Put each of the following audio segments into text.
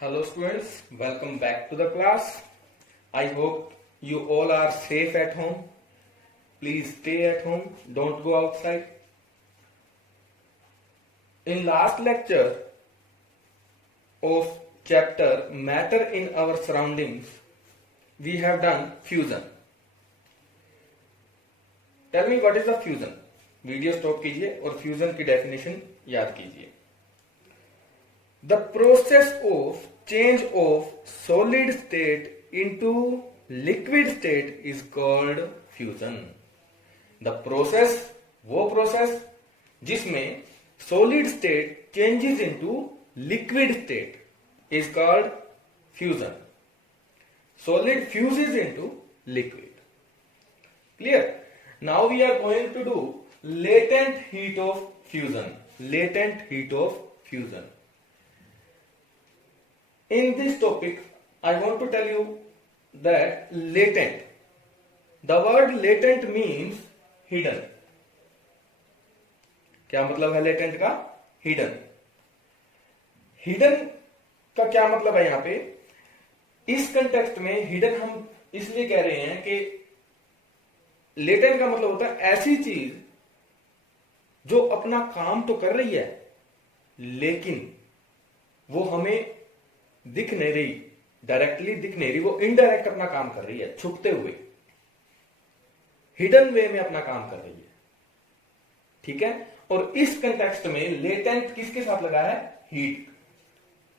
Hello students, welcome back to the class. I hope you all are safe at home. Please stay at home, don't go outside. In last lecture of chapter Matter in Our Surroundings, we have done fusion. Tell me what is the fusion? Video stop कीजिए और fusion की definition याद कीजिए. The process of change of solid state into liquid state is called fusion. The process, वो process जिसमें solid state changes into liquid state is called fusion. Solid fuses into liquid. Clear? Now we are going to do latent heat of fusion. Latent heat of fusion. In this topic, I want to tell you that latent. The word latent means hidden. क्या मतलब है latent का? Hidden. Hidden का क्या मतलब है यहां पे? इस कंटेक्स्ट में hidden हम इसलिए कह रहे हैं कि latent का मतलब होता है ऐसी चीज जो अपना काम तो कर रही है लेकिन वो हमें दिख नहीं रही, डायरेक्टली दिख नहीं रही, वो इनडायरेक्ट अपना काम कर रही है, छुपते हुए, हिडन वे में अपना काम कर रही है. ठीक है. और इस कंटेक्स्ट में लेटेंट किसके साथ लगा है? हीट.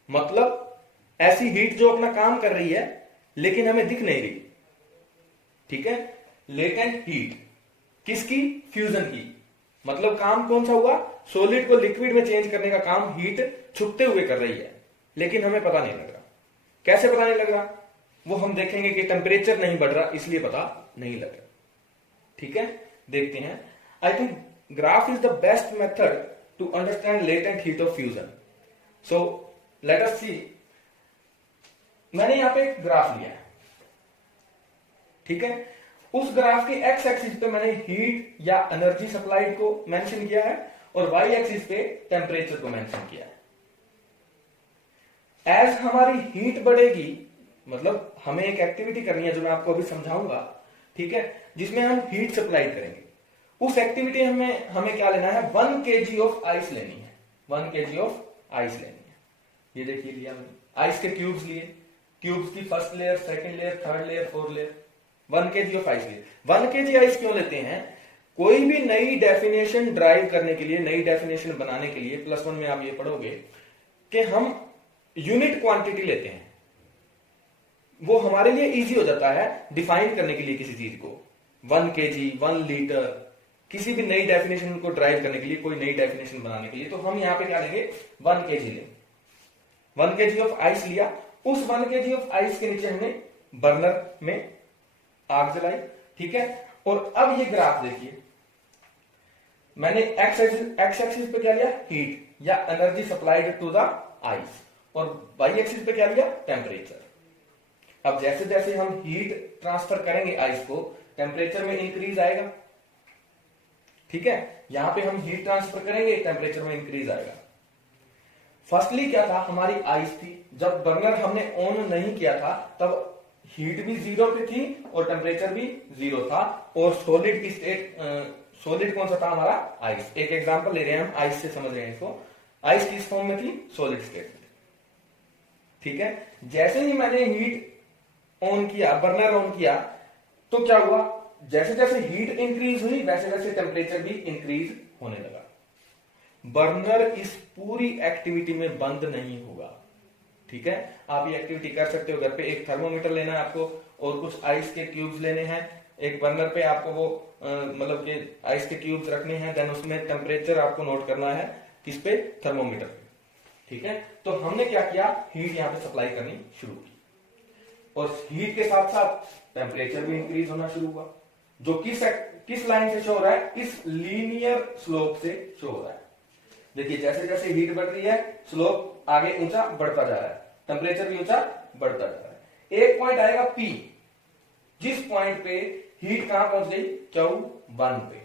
मतलब ऐसी हीट जो अपना काम कर रही है लेकिन हमें दिख नहीं रही. ठीक है. लेटेंट हीट किसकी? फ्यूजन की. मतलब काम कौन सा हुआ? सॉलिड को लिक्विड में चेंज करने का काम हीट छुपते हुए कर रही है लेकिन हमें पता नहीं लग रहा. कैसे पता नहीं लग रहा? वो हम देखेंगे कि टेम्परेचर नहीं बढ़ रहा इसलिए पता नहीं लग रहा. ठीक है. देखते हैं. I think graph is the best method to understand latent heat of fusion. So let us see. मैंने यहां पे एक ग्राफ लिया है. ठीक है. उस ग्राफ के एक्स एक्सिस पे मैंने हीट या एनर्जी सप्लाइड को मेंशन किया है और वाई एक्सिस पे टेम्परेचर को मेंशन किया है. एज हमारी हीट बढ़ेगी, मतलब हमें एक एक्टिविटी करनी है जो मैं आपको अभी समझाऊंगा. ठीक है. जिसमें हम हीट सप्लाई करेंगे. उस एक्टिविटी हमें क्या लेना है? 1 kg ऑफ आइस लेनी है. 1 kg ऑफ आइस लेनी है. ये देखिए लिया मैंने. आइस के क्यूब्स लिए. क्यूब्स की first layer, second layer, third layer, fourth layer. 1 kg of ice लिए. 1 kg आइस क्यों लेते हैं? कोई भी नई डेफिनेशन ड्राइव करने के लिए, नई डेफिनेशन बनाने के लिए, +1 में आप ये पढ़ोगे कि हम यूनिट क्वांटिटी लेते हैं. वो हमारे लिए इजी हो जाता है डिफाइन करने के लिए किसी चीज को. 1 kg, 1 लीटर, किसी भी नई डेफिनेशन को ड्राइव करने के लिए, कोई नई डेफिनेशन बनाने के लिए, तो हम यहां पे क्या लेंगे? 1 kg लेंगे. 1 kg ऑफ आइस लिया. उस 1 kg ऑफ आइस के नीचे हमने बर्नर में आग जलाई. ठीक है. और अब ये ग्राफ देखिए. मैंने एक्स एक्सिस पे क्या लिया? हीट या energy supplied to the ice. और वाई एक्सिस पे क्या लिया? टेम्परेचर. अब जैसे जैसे हम हीट ट्रांसफर करेंगे आइस को, टेम्परेचर में इंक्रीज आएगा. ठीक है. यहां पे हम हीट ट्रांसफर करेंगे, टेम्परेचर में इंक्रीज आएगा. फर्स्टली क्या था? हमारी आइस थी. जब बर्नर हमने ऑन नहीं किया था तब हीट भी 0 पे थी और टेम्परेचर भी 0 था. और सॉलिड की स्टेट, सॉलिड कौन सा था? हमारा आइस. एक एग्जांपल ले रहे हैं हम, आइस से समझ रहे हैं इसको. आइस किस फॉर्म में थी? सॉलिड स्टेट में. ठीक है. जैसे ही मैंने हीट ऑन किया, बर्नर ऑन किया, तो क्या हुआ? जैसे जैसे हीट इंक्रीज हुई वैसे वैसे टेम्परेचर भी इंक्रीज होने लगा. बर्नर इस पूरी एक्टिविटी में बंद नहीं होगा. ठीक है. आप ये एक्टिविटी कर सकते हो घर पे. एक थर्मोमीटर लेना है आपको और कुछ आइस के क्यूब्स लेने हैं. एक बर्नर पे आपको वो मतलब कि आइस के क्यूब्स रखने हैं. देन उसमें टेम्परेचर आपको नोट करना है. किस पे? थर्मोमीटर पे. ठीक है. तो हमने क्या किया? हीट यहां पे सप्लाई करनी शुरू की और हीट के साथ साथ टेम्परेचर भी इंक्रीज होना शुरू हुआ. जो किस लाइन से शो हो रहा है? इस लीनियर स्लोप से शो हो रहा है. देखिए जैसे जैसे हीट बढ़ रही है स्लोप आगे ऊंचा बढ़ता जा रहा है, टेम्परेचर भी ऊंचा बढ़ता जा रहा है. एक पॉइंट आएगा P, जिस पॉइंट पे हीट कहां पहुंच गई? Q1 पे.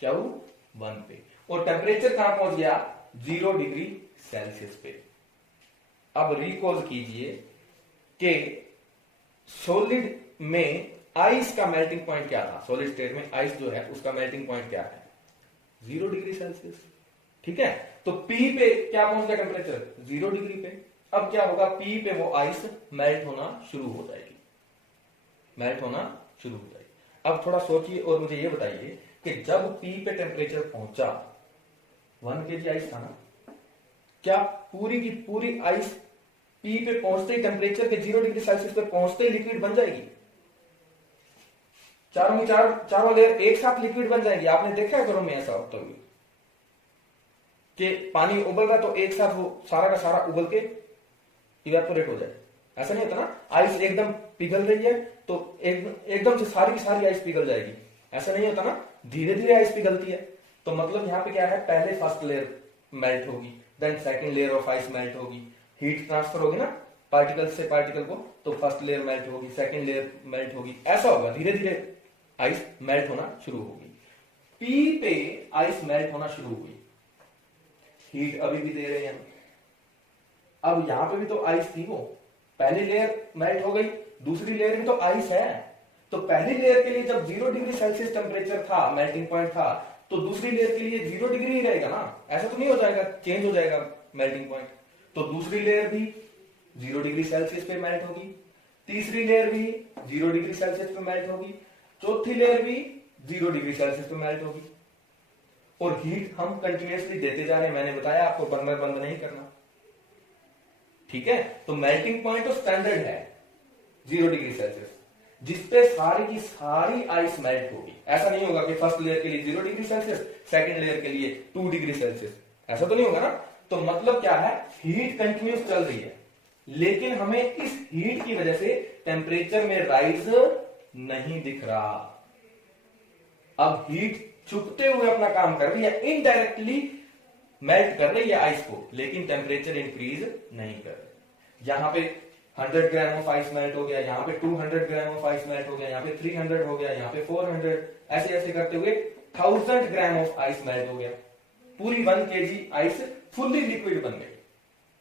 Q1 पे. और टेम्परेचर कहां पहुंच गया? 0 डिग्री सेल्सियस पे. अब रिकॉल कीजिए कि सॉलिड में आइस का मेल्टिंग पॉइंट क्या था। सॉलिड स्टेट में आइस जो है उसका मेल्टिंग पॉइंट क्या है? 0 डिग्री सेल्सियस। ठीक है, तो पी पे क्या पहुंच गया टेम्परेचर? 0 डिग्री पे। अब क्या होगा? पी पे वो आइस मेल्ट होना शुरू हो जाएगी, मेल्ट होना शुरू हो जाएगी। अब थोड़ा सोचिए और मुझे ये बताइए कि जब पी पे टेम्परेचर पहुंचा, 1 kg आइस था ना, क्या पूरी की पूरी आइस पी पे पहुंचते ही टेम्परेचर के 0 डिग्री सेल्सियस पे पहुंचते ही लिक्विड बन जाएगी? चारों लेयर एक साथ लिक्विड बन जाएगी। आपने देखा है घरों में ऐसा होता हुआ कि पानी उबल रहा तो एक साथ वो सारा का सारा उबल के इवेपोरेट हो जाए? ऐसा नहीं होता ना। आइस एकदम पिघल रही है तो एकदम से सारी की सारी आइस पिघल जाएगी, ऐसा नहीं होता ना। धीरे धीरे आइस पिघलती है। तो मतलब यहां पे क्या है? पहले फर्स्ट लेयर मेल्ट होगी, then second layer of ice melt होगी, हीट ट्रांसफर होगी ना पार्टिकल से पार्टिकल को, तो फर्स्ट लेयर मेल्ट होगी, सेकंड लेयर मेल्ट होगी, ऐसा होगा। धीरे धीरे आइस मेल्ट होना शुरू होगी। पी पे आइस मेल्ट होना शुरू हुई, हीट अभी भी दे रहे हैं। अब यहां पे भी तो आइस थी, वो पहली लेयर मेल्ट हो गई, दूसरी लेयर भी तो आइस है। तो पहली लेयर के लिए जब 0 डिग्री सेल्सियस टेम्परेचर था, मेल्टिंग पॉइंट था, तो दूसरी लेयर के लिए 0 डिग्री ही रहेगा ना। ऐसा तो नहीं हो जाएगा, चेंज हो जाएगा मेल्टिंग पॉइंट। तो दूसरी लेयर भी 0 डिग्री सेल्सियस पे मेल्ट होगी, तीसरी लेयर भी 0 डिग्री सेल्सियस पे मेल्ट होगी, चौथी लेयर भी 0 डिग्री सेल्सियस पे मेल्ट होगी। और हीट हम कंटिन्यूअसली देते जा रहे हैं। मैंने बताया आपको बर्नर बंद नहीं करना। ठीक है, तो मेल्टिंग पॉइंट तो स्टैंडर्ड है 0 डिग्री सेल्सियस, जिसपे सारी की सारी आइस मेल्ट होगी। ऐसा नहीं होगा कि फर्स्ट लेयर के लिए 0 डिग्री सेल्सियस, सेकंड लेयर के लिए 2 डिग्री सेल्सियस, ऐसा तो नहीं होगा ना। तो मतलब क्या है? हीट कंटिन्यूस चल रही है, लेकिन हमें इस हीट की वजह से टेम्परेचर में राइज नहीं दिख रहा। अब हीट छुपते हुए अपना काम कर रही है, इनडायरेक्टली मेल्ट कर रही है आइस को, लेकिन टेम्परेचर इंक्रीज नहीं कर रही। यहां पे 100 ग्राम ऑफ आइस मेल्ट हो गया, यहां पे 200 ग्राम ऑफ आइस मेल्ट हो गया, यहां पे 300 हो गया, यहां पे 400, ऐसे ऐसे करते हुए 1000 ग्राम ऑफ आइस मेल्ट हो गया। पूरी 1 kg आइस फुल्ली लिक्विड बन गई,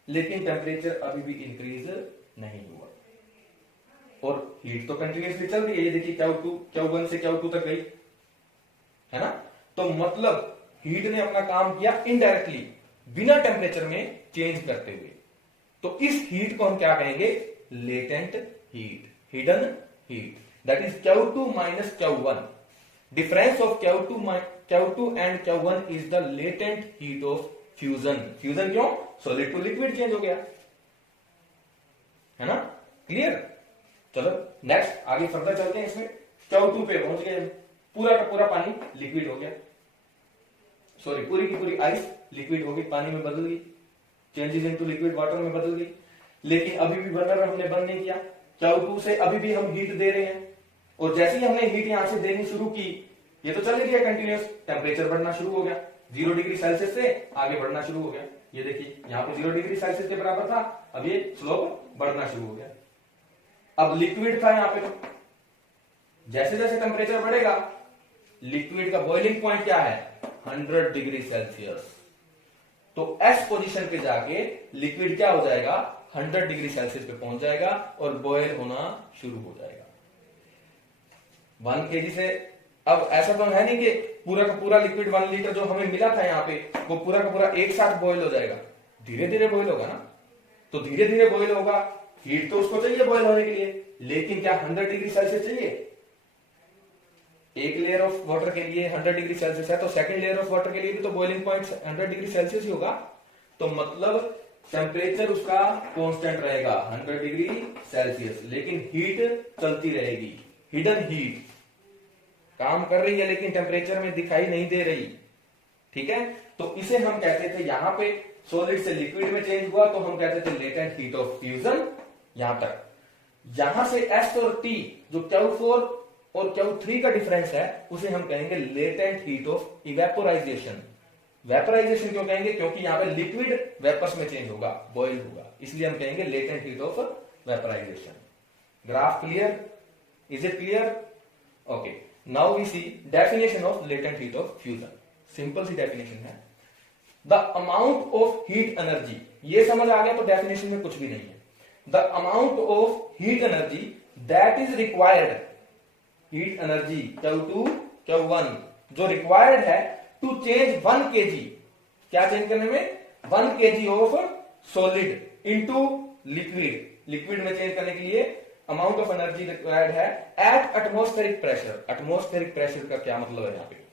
लेकिन टेम्परेचर अभी भी इंक्रीज नहीं हुआ। और हीट तो कंटिन्यूसली चल रही है। ये देखिए Q1 से Q2 तक गई है ना। तो मतलब हीट ने अपना काम किया इनडायरेक्टली, बिना टेम्परेचर में चेंज करते हुए। तो इस हीट को हम क्या कहेंगे? Latent heat, hidden heat, that is Q2 minus Q1। Difference of Q2 and Q1 is the latent heat of fusion. Fusion क्यों? सॉलिड टू लिक्विड चेंज हो गया, है ना। क्लियर? चलो नेक्स्ट आगे फर्दर चलते हैं। इसमें Q2 पे पहुंच गए, पूरा का पूरा पानी लिक्विड हो गया, सॉरी पूरी की पूरी आइस लिक्विड हो गई, पानी में बदल गई, चेंजेस इनटू लिक्विड वाटर में बदल गई। लेकिन अभी भी बर्नर हमने बंद नहीं किया। Q2 से अभी भी हम हीट दे रहे हैं, और जैसे ही हमने हीट यहां से देनी शुरू की, ये तो चल रही है कंटिन्यूस, टेम्परेचर बढ़ना शुरू हो गया, 0 डिग्री सेल्सियस से आगे बढ़ना शुरू हो गया। ये देखिए यहाँ पे 0 डिग्री सेल्सियस के बराबर था, अब ये स्लोप बढ़ना शुरू हो गया। अब लिक्विड था यहाँ पे, तो जैसे जैसे टेम्परेचर बढ़ेगा, लिक्विड का बॉइलिंग पॉइंट क्या है? 100 डिग्री सेल्सियस। तो एस पोजीशन पे जाके लिक्विड क्या हो जाएगा? 100 डिग्री सेल्सियस पे पहुंच जाएगा और बॉयल होना शुरू हो जाएगा 1 kg से। अब ऐसा तो है नहीं कि पूरा का पूरा लिक्विड 1 लीटर जो हमें मिला था यहाँ पे, वो पूरा का पूरा एक साथ बॉयल हो जाएगा। धीरे धीरे बॉयल होगा ना। तो धीरे धीरे बॉयल होगा, हीट तो उसको चाहिए बॉयल होने के लिए, लेकिन क्या 100 डिग्री सेल्सियस चाहिए? एक लेयर ऑफ वाटर के लिए 100 डिग्री सेल्सियस है, तो सेकंड लेयर ऑफ वाटर के लिए भी तो बॉइलिंग पॉइंट 100 डिग्री सेल्सियस ही होगा। तो मतलब टेम्परेचर उसका कांस्टेंट रहेगा 100 डिग्री सेल्सियस, लेकिन हीट चलती रहेगी। हिडन हीट काम कर रही है, लेकिन टेम्परेचर में दिखाई नहीं दे रही। ठीक है, तो इसे हम कहते थे, यहां पे सॉलिड से लिक्विड में चेंज हुआ तो हम कहते थे लेटेंट हीट ऑफ फ्यूजन। यहां तक, यहां से एस और टी जो Q4 और Q3 का डिफरेंस है, उसे हम कहेंगे latent heat of evaporization. Vaporization क्यों कहेंगे? क्योंकि यहां पे लिक्विड वेपर्स में चेंज होगा, बॉइल होगा, इसलिए हम कहेंगे latent heat of vaporization. Graph clear? Is it clear? Okay, now we see definition of latent heat of fusion. Simple see definition है। The amount of heat energy, ये समझ आ गया तो डेफिनेशन में कुछ भी नहीं है। The amount of heat energy that is required, heat energy Q2 Q1 जो रिक्वायर्ड है टू चेंज 1 kg, क्या चेंज करने में, 1 kg of solid into liquid, liquid में चेंज करने के लिए अमाउंट ऑफ एनर्जी रिक्वायर्ड है at atmospheric pressure. Atmospheric pressure का क्या मतलब है, यहाँ पे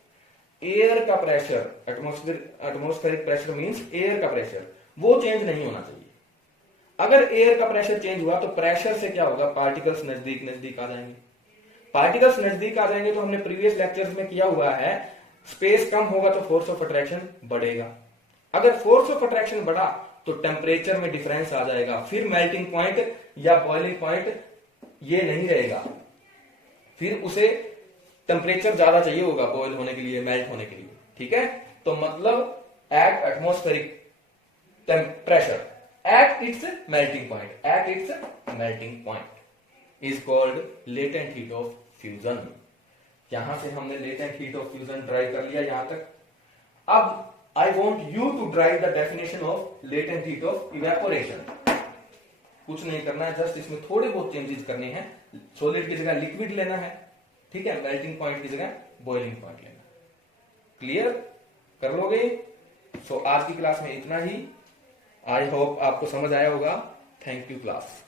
एयर का pressure, atmospheric pressure means air का प्रेशर, वो चेंज नहीं होना चाहिए। अगर एयर का प्रेशर चेंज हुआ तो प्रेशर से क्या होगा, पार्टिकल्स नजदीक नजदीक आ जाएंगे। पार्टिकल्स नजदीक आ जाएंगे तो हमने प्रीवियस लेक्चर्स में किया हुआ है, स्पेस कम होगा तो फोर्स ऑफ अट्रैक्शन बढ़ेगा। अगर फोर्स ऑफ अट्रैक्शन बढ़ा तो टेम्परेचर में डिफरेंस आ जाएगा, फिर मेल्टिंग पॉइंट या बॉइलिंग पॉइंट ये नहीं रहेगा, फिर उसे टेम्परेचर ज्यादा चाहिए होगा बॉयल होने के लिए, मेल्ट होने के लिए। ठीक है, तो मतलब at atmospheric pressure at its melting point, at its melting point is called latent heat of fusion। यहां से हमने latent heat of fusion drive कर लिया यहां तक। अब I want you to drive the definition of latent heat of evaporation। कुछ नहीं करना है, जस्ट इसमें थोड़े बहुत चेंजेस करने हैं। सॉलिड की जगह लिक्विड लेना है, ठीक है, मेल्टिंग पॉइंट की जगह बॉइलिंग पॉइंट लेना। क्लियर कर लोगे? सो आज की क्लास में इतना ही। आई होप आपको समझ आया होगा। Thank you class.